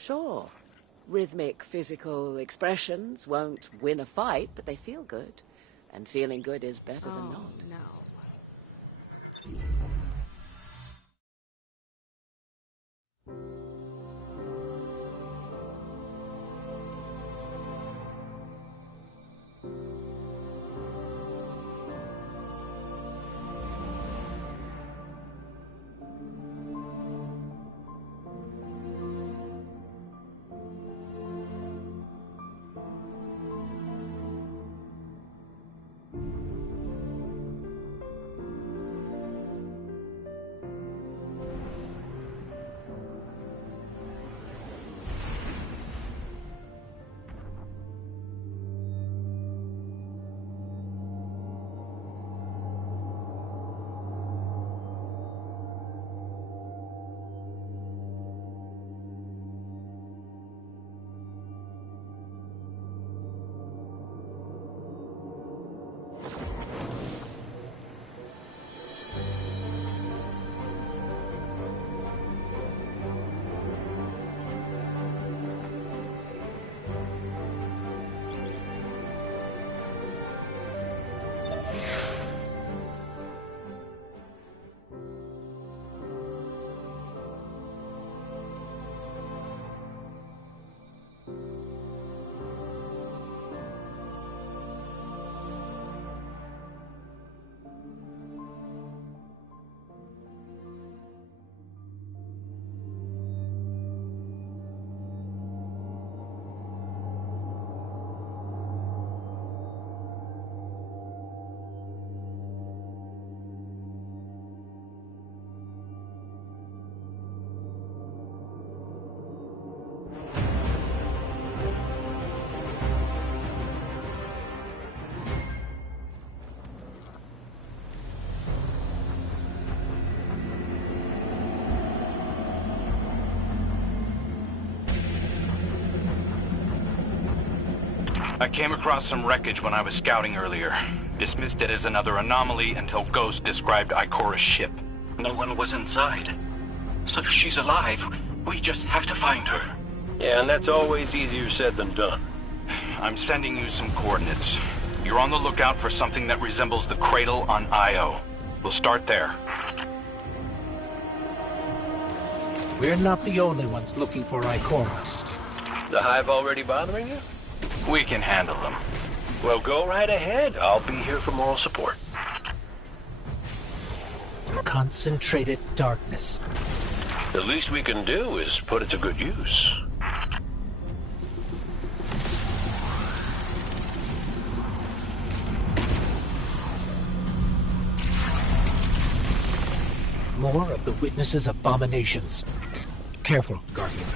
Sure. Rhythmic physical expressions won't win a fight, but they feel good. And feeling good is better than not. No. I came across some wreckage when I was scouting earlier. Dismissed it as another anomaly until Ghost described Ikora's ship. No one was inside. So if she's alive, we just have to find her. Yeah, and that's always easier said than done. I'm sending you some coordinates. You're on the lookout for something that resembles the cradle on Io. We'll start there. We're not the only ones looking for Ikora. The hive already bothering you? We can handle them. Well, go right ahead. I'll be here for moral support. Concentrated darkness. The least we can do is put it to good use. More of the witness's abominations. Careful, Guardian.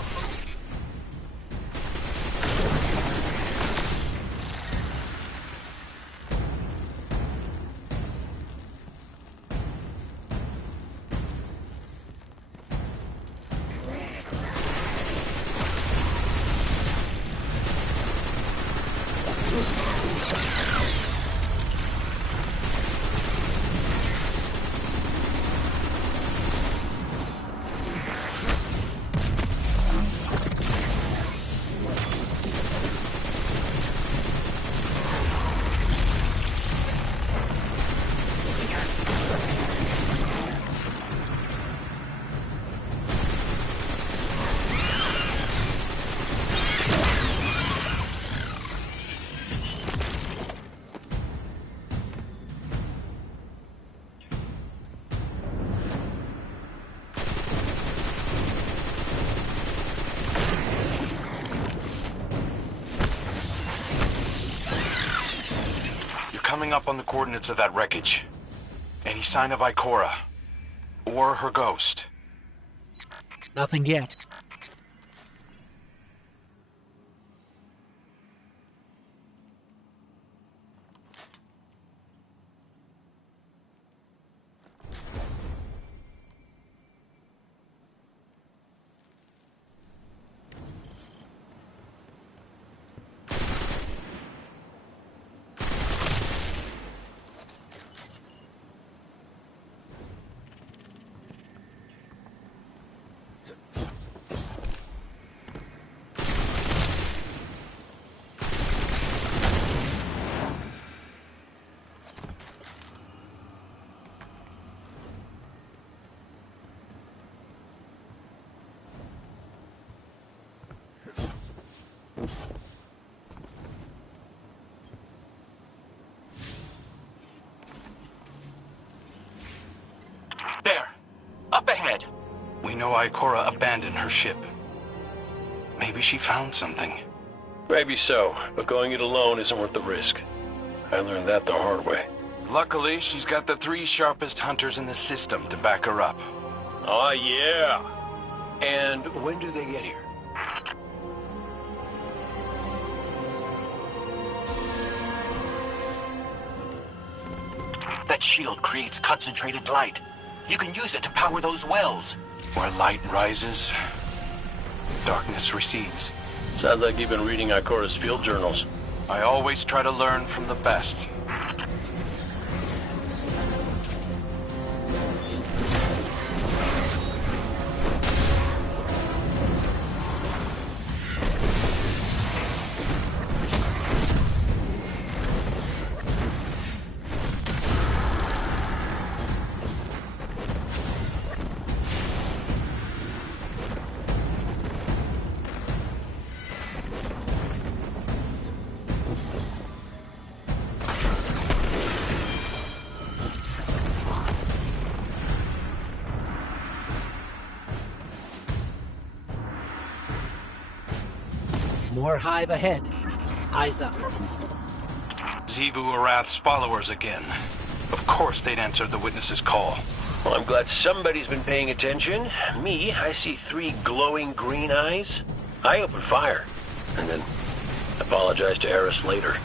Coming up on the coordinates of that wreckage. Any sign of Ikora? Or her ghost? Nothing yet. There. Up ahead. We know Ikora abandoned her ship. Maybe she found something. Maybe so, but going it alone isn't worth the risk. I learned that the hard way. Luckily, she's got the 3 sharpest hunters in the system to back her up. Oh, yeah. And when do they get here? That shield creates concentrated light. You can use it to power those wells. Where light rises, darkness recedes. Sounds like you've been reading Ikora's field journals. I always try to learn from the best. More hive ahead. Eyes up. Xivu Arath's followers again. Of course they'd answered the witness's call. Well, I'm glad somebody's been paying attention. Me, I see 3 glowing green eyes. I open fire, and then apologize to Eris later.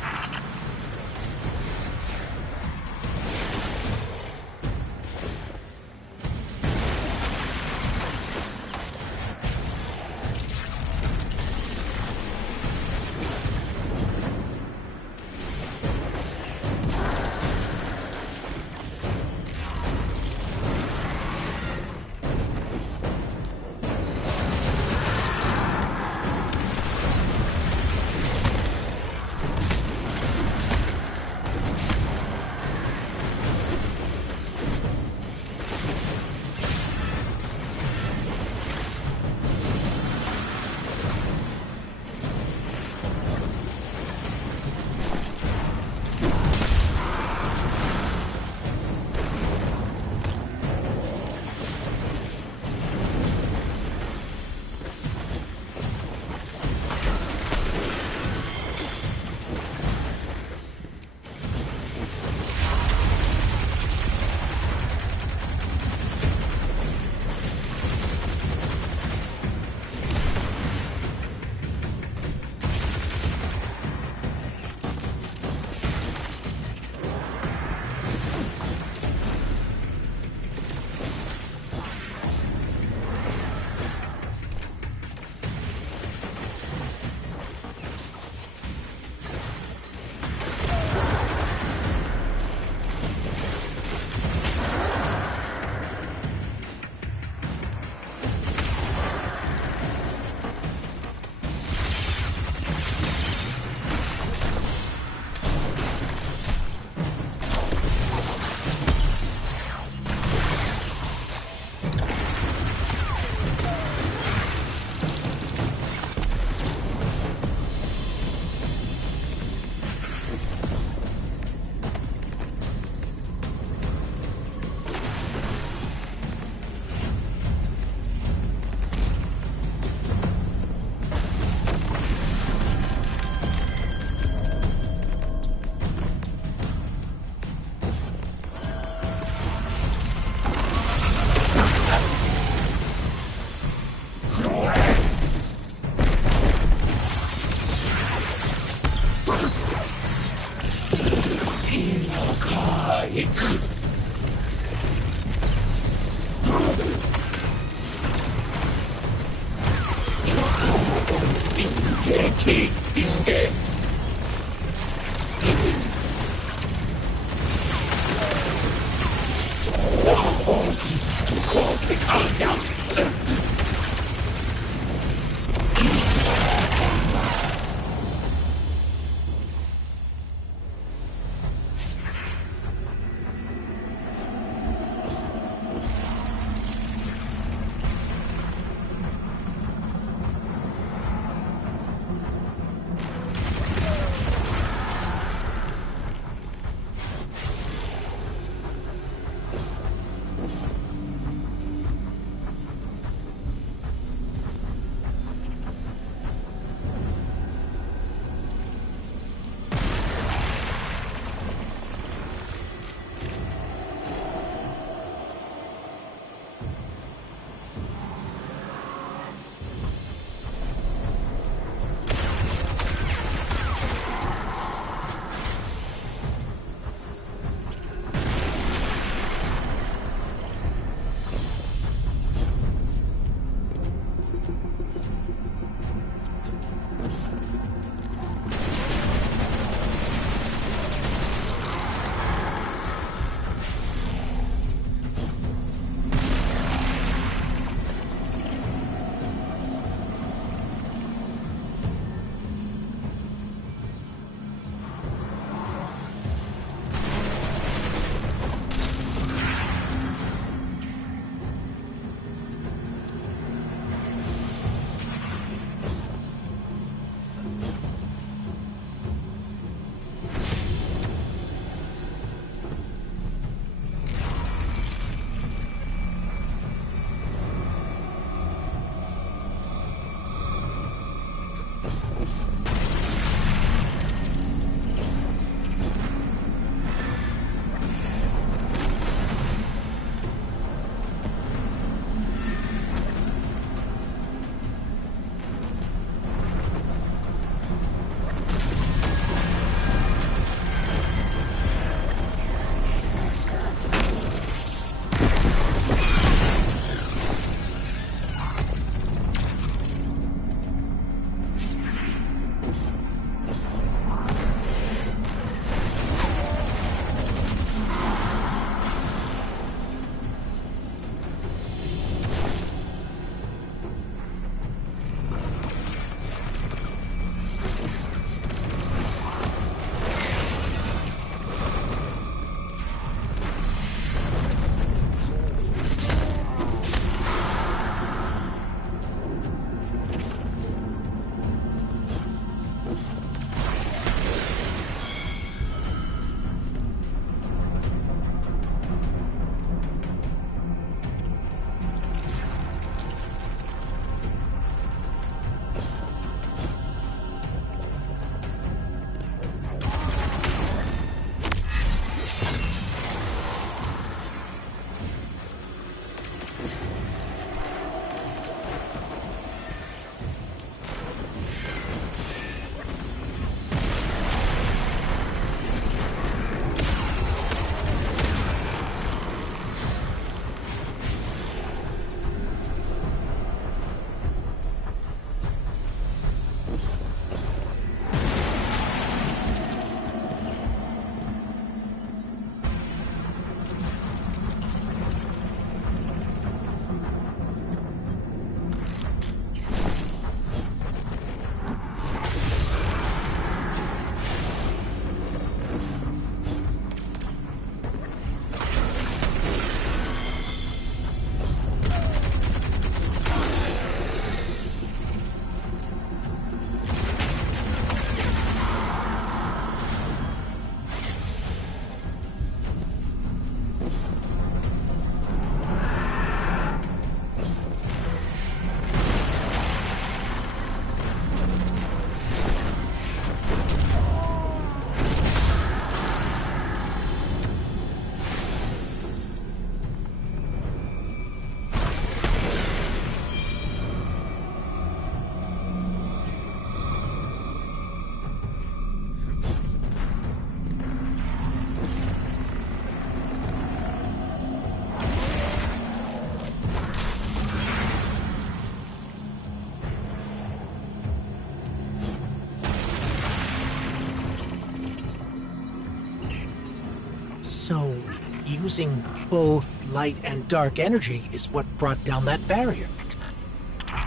using both light and dark energy is what brought down that barrier.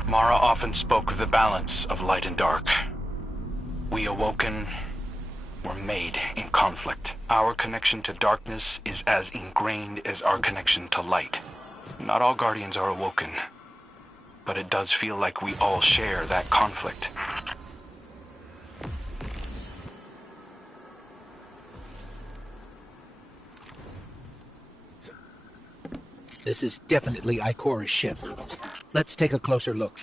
Mara often spoke of the balance of light and dark. We Awoken were made in conflict. Our connection to darkness is as ingrained as our connection to light. Not all Guardians are Awoken, but it does feel like we all share that conflict. This is definitely Ikora's ship. Let's take a closer look.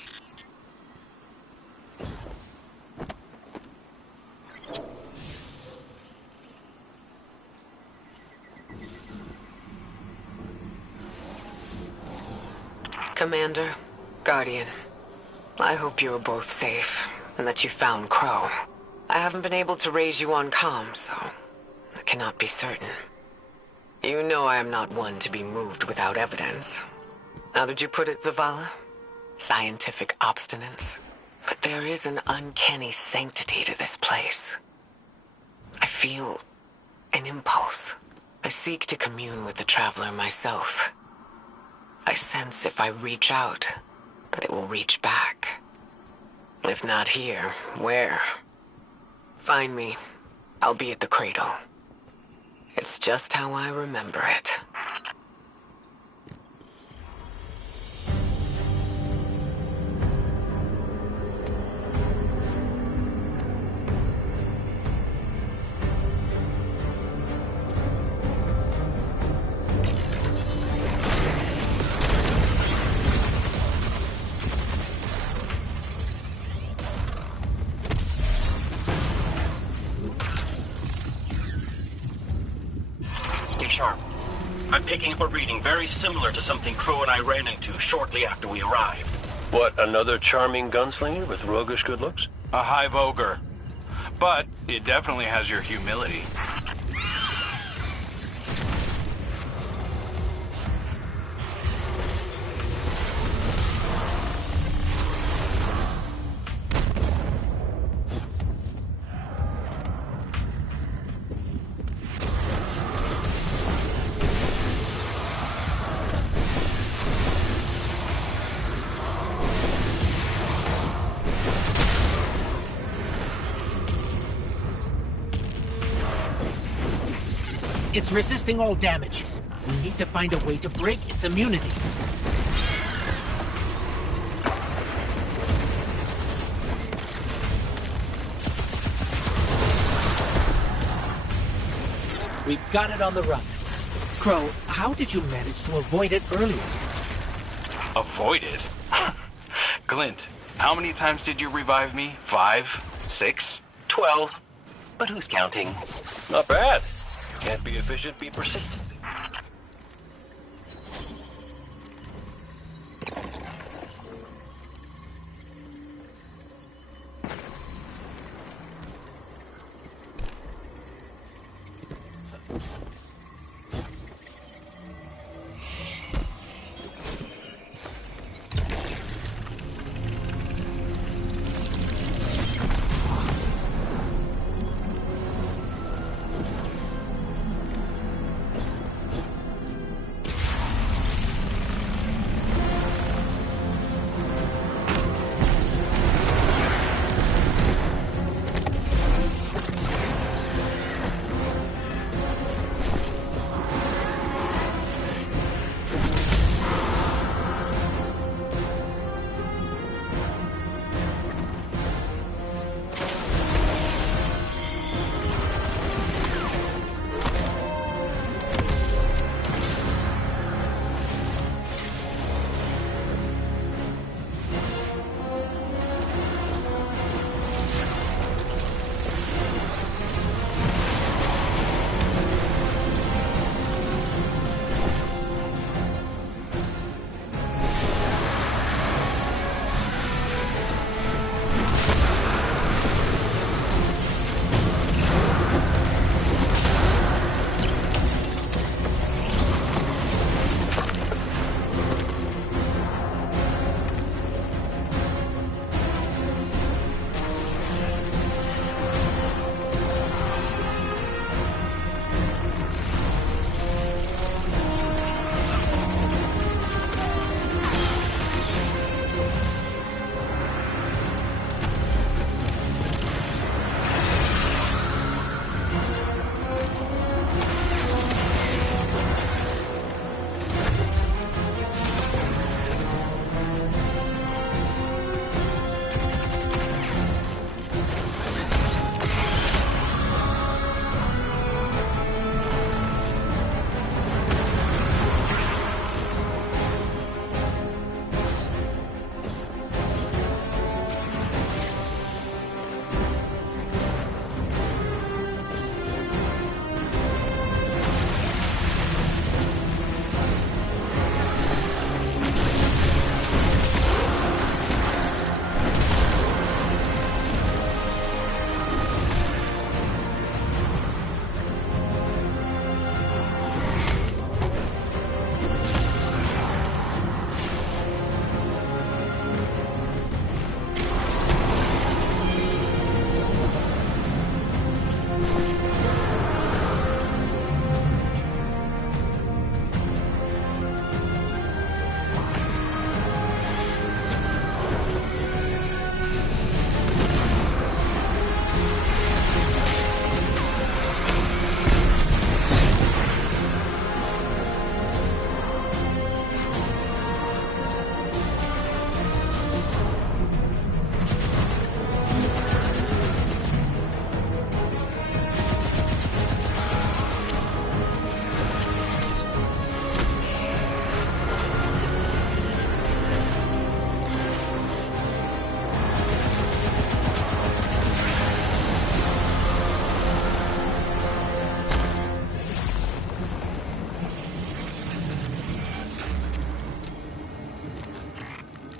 Commander, Guardian, I hope you are both safe, and that you found Crow. I haven't been able to raise you on comm, so I cannot be certain. You know I am not one to be moved without evidence. How did you put it, Zavala? Scientific obstinance. But there is an uncanny sanctity to this place. I feel an impulse. I seek to commune with the Traveler myself. I sense if I reach out, that it will reach back. If not here, where? Find me. I'll be at the cradle. It's just how I remember it. Stay sharp. I'm picking up a reading very similar to something Crow and I ran into shortly after we arrived. What, another charming gunslinger with roguish good looks? A hive ogre. But it definitely has your humility. It's resisting all damage. We need to find a way to break its immunity. We've got it on the run. Crow, how did you manage to avoid it earlier? Avoid it? Glint, how many times did you revive me? 5? 6? 12. But who's counting? Not bad. Can't be efficient, be persistent.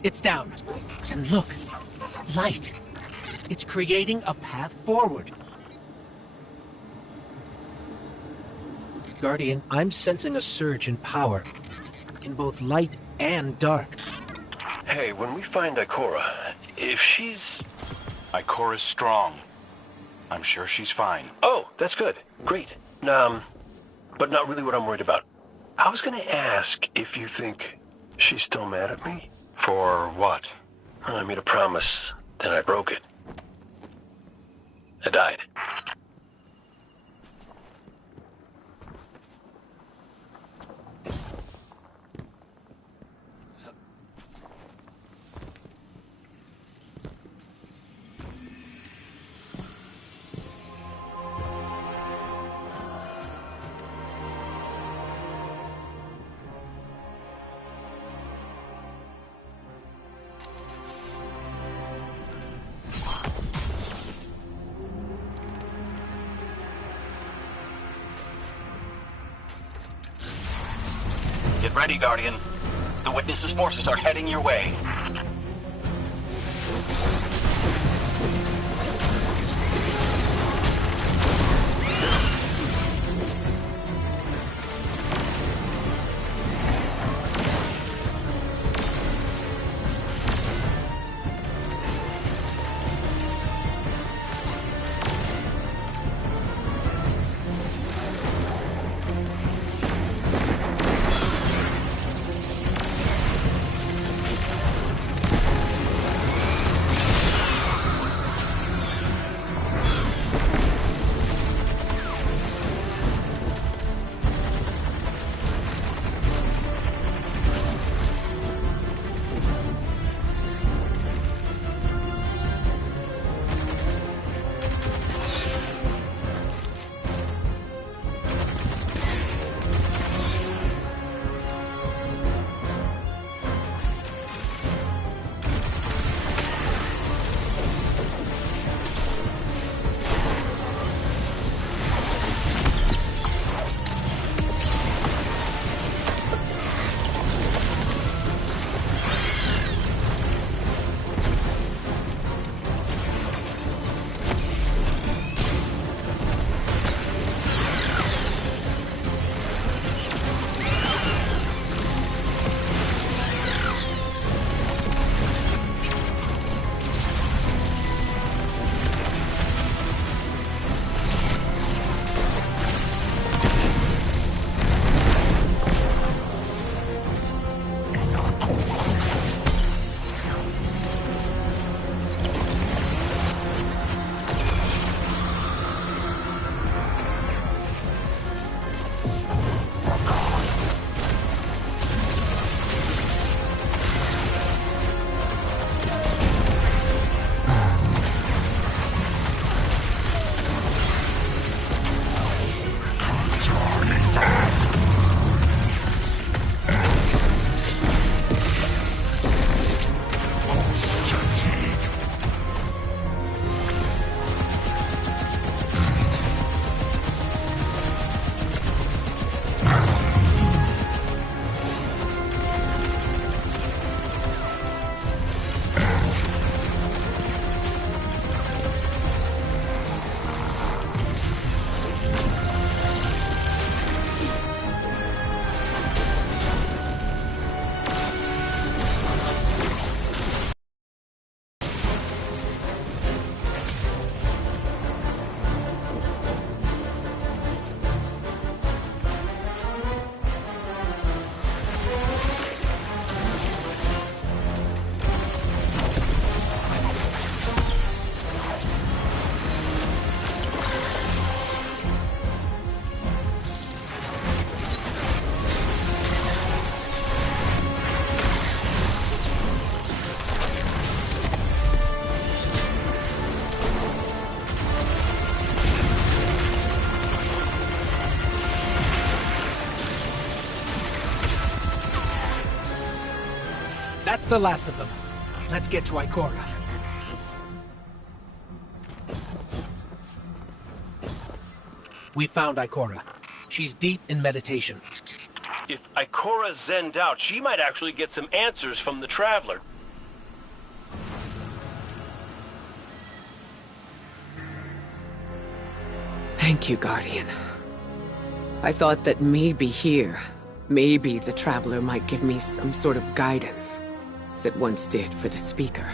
It's down. And look, light. It's creating a path forward. Guardian, I'm sensing a surge in power. In both light and dark. Hey, when we find Ikora, if she's... Ikora's strong. I'm sure she's fine. Oh, that's good. Great. But not really what I'm worried about. I was gonna ask if you think she's still mad at me? For what? I made a promise, then I broke it. I died. Get ready, Guardian. The Witness's forces are heading your way. That's the last of them. Let's get to Ikora. We found Ikora. She's deep in meditation. If Ikora zenned out, she might actually get some answers from the Traveler. Thank you, Guardian. I thought that maybe here, maybe the Traveler might give me some sort of guidance, as it once did for the Speaker.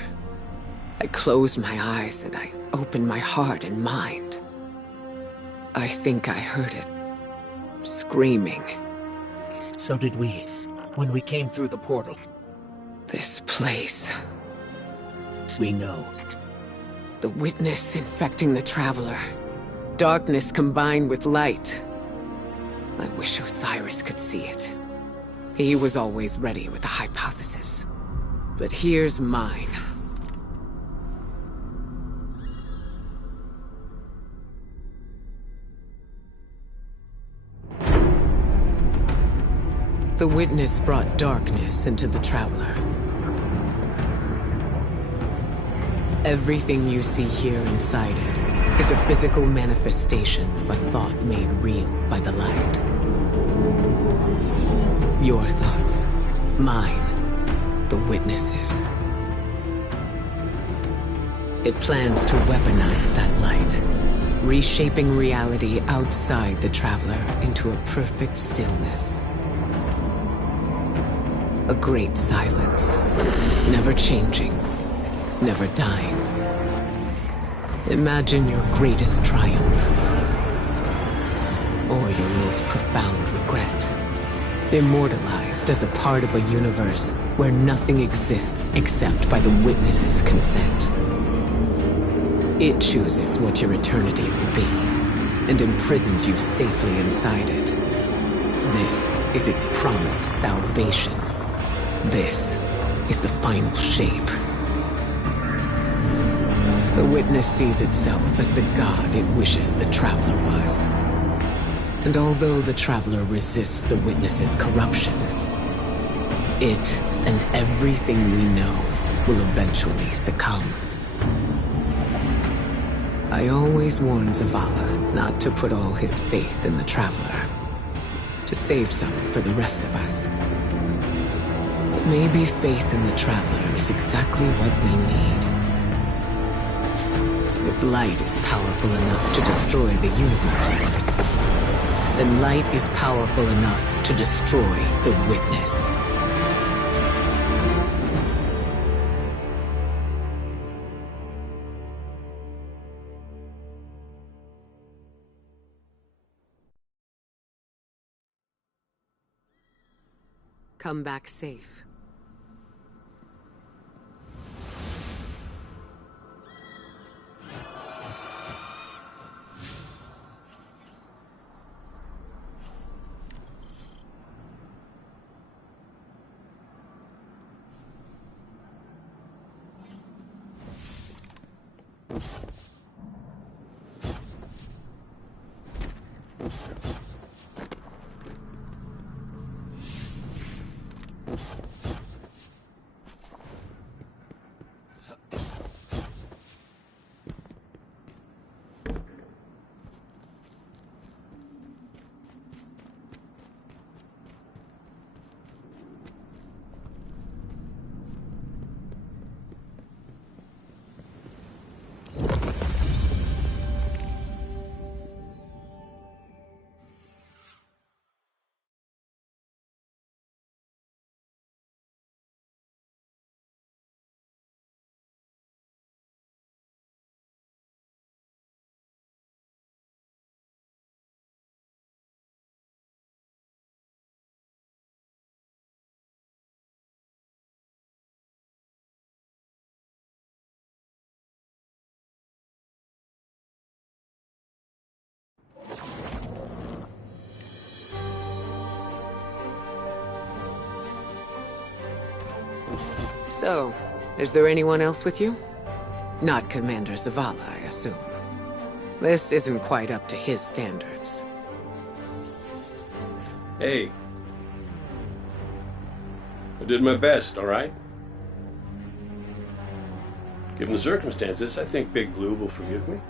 I closed my eyes and I opened my heart and mind. I think I heard it screaming. So did we, when we came through the portal. This place. We know. The witness infecting the Traveler. Darkness combined with light. I wish Osiris could see it. He was always ready with a hypothesis. But here's mine. The witness brought darkness into the Traveler. Everything you see here inside it is a physical manifestation of a thought made real by the light. Your thoughts, mine, the witness's. It plans to weaponize that light, reshaping reality outside the Traveler into a perfect stillness. A great silence, never changing, never dying. Imagine your greatest triumph, or your most profound regret. Immortalized as a part of a universe where nothing exists except by the witness's consent. It chooses what your eternity will be, and imprisons you safely inside it. This is its promised salvation. This is the final shape. The witness sees itself as the god it wishes the Traveler was. And although the Traveler resists the witness's corruption, it and everything we know will eventually succumb. I always warn Zavala not to put all his faith in the Traveler, to save some for the rest of us. But maybe faith in the Traveler is exactly what we need. If light is powerful enough to destroy the universe, then light is powerful enough to destroy the witness. Come back safe. So, is there anyone else with you? Not Commander Zavala, I assume. This isn't quite up to his standards. Hey. I did my best, all right? Given the circumstances, I think Big Blue will forgive me.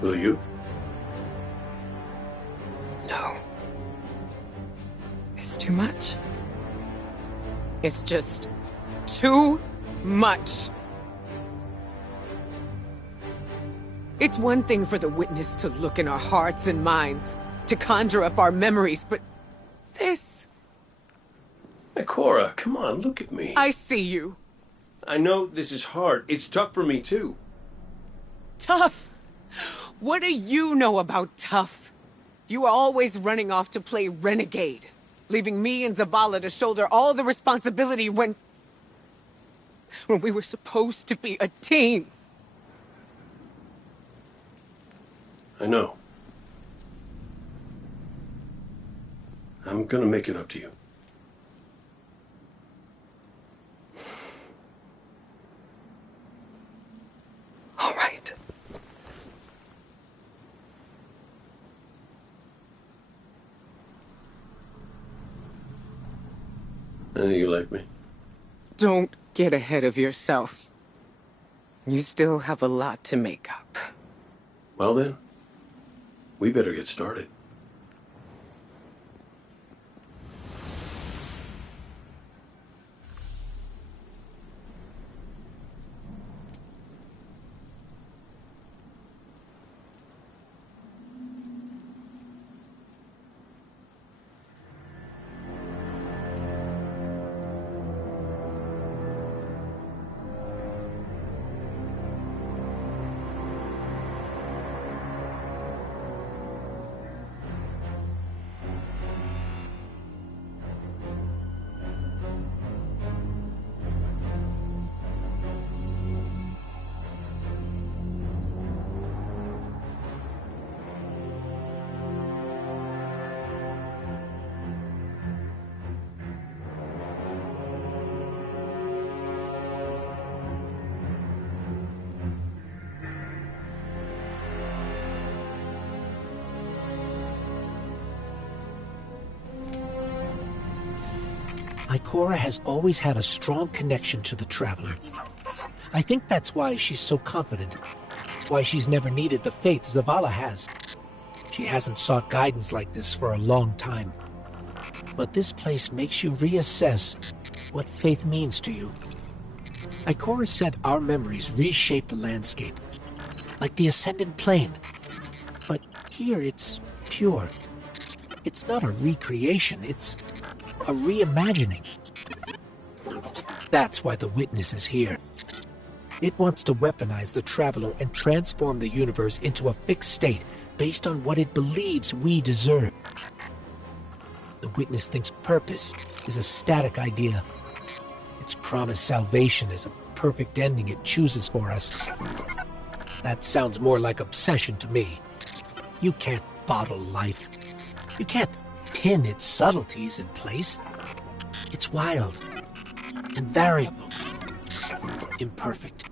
Will you? No. It's too much. It's just too much. It's one thing for the witness to look in our hearts and minds, to conjure up our memories, but this... Cora, come on, look at me. I see you. I know this is hard. It's tough for me, too. Tough? What do you know about tough? You are always running off to play renegade, leaving me and Zavala to shoulder all the responsibility when we were supposed to be a team. I know. I'm gonna make it up to you. All right. I know you like me. Don't get ahead of yourself. You still have a lot to make up. Well then, we better get started. Ikora has always had a strong connection to the Traveler. I think that's why she's so confident. Why she's never needed the faith Zavala has. She hasn't sought guidance like this for a long time. But this place makes you reassess what faith means to you. Ikora said our memories reshape the landscape, like the ascended plane. But here it's pure. It's not a recreation, it's a reimagining. That's why the witness is here. It wants to weaponize the Traveler and transform the universe into a fixed state based on what it believes we deserve. The witness thinks purpose is a static idea. Its promised salvation is a perfect ending it chooses for us. That sounds more like obsession to me. You can't bottle life. You can't pin its subtleties in place. It's wild and variable, imperfect.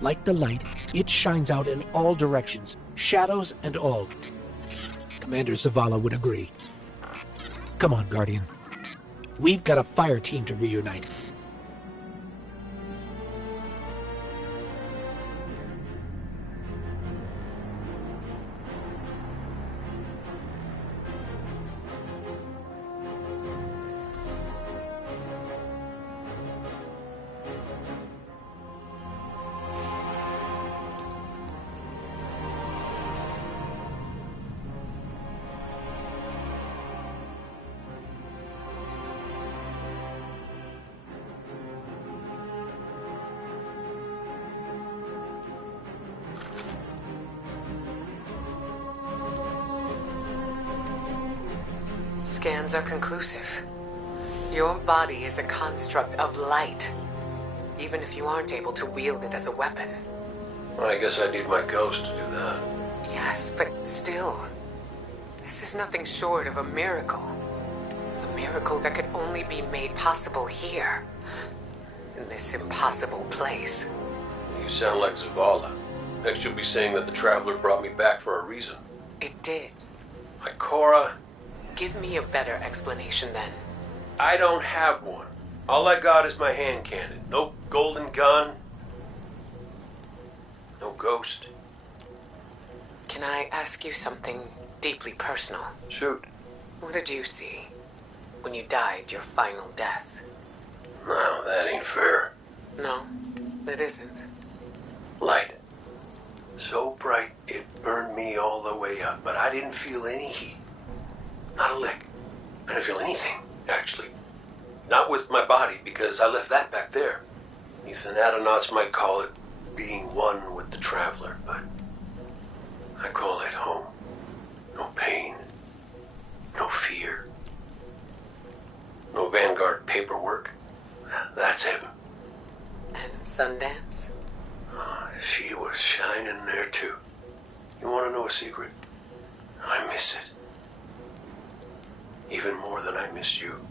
Like the light, it shines out in all directions, shadows and all. Commander Zavala would agree. Come on, Guardian. We've got a fire team to reunite. Scans are conclusive. Your body is a construct of light, even if you aren't able to wield it as a weapon. Well, I guess I need my ghost to do that. Yes, but still, this is nothing short of a miracle. A miracle that could only be made possible here, in this impossible place. You sound like Zavala. Next you'll be saying that the Traveler brought me back for a reason. It did. Ikora, Give me a better explanation then. I don't have one. All I got is my hand cannon. No golden gun. No ghost. Can I ask you something deeply personal? Shoot. What did you see when you died your final death? No, that ain't fair. No, it isn't. Light. So bright it burned me all the way up, but I didn't feel any heat. Not a lick. I didn't feel anything, actually. Not with my body, because I left that back there. These anatronauts might call it being one with the Traveler, but I call it home. No pain. No fear. No Vanguard paperwork. That's heaven. And Sundance? She was shining there too. You want to know a secret? I miss it. Even more than I miss you.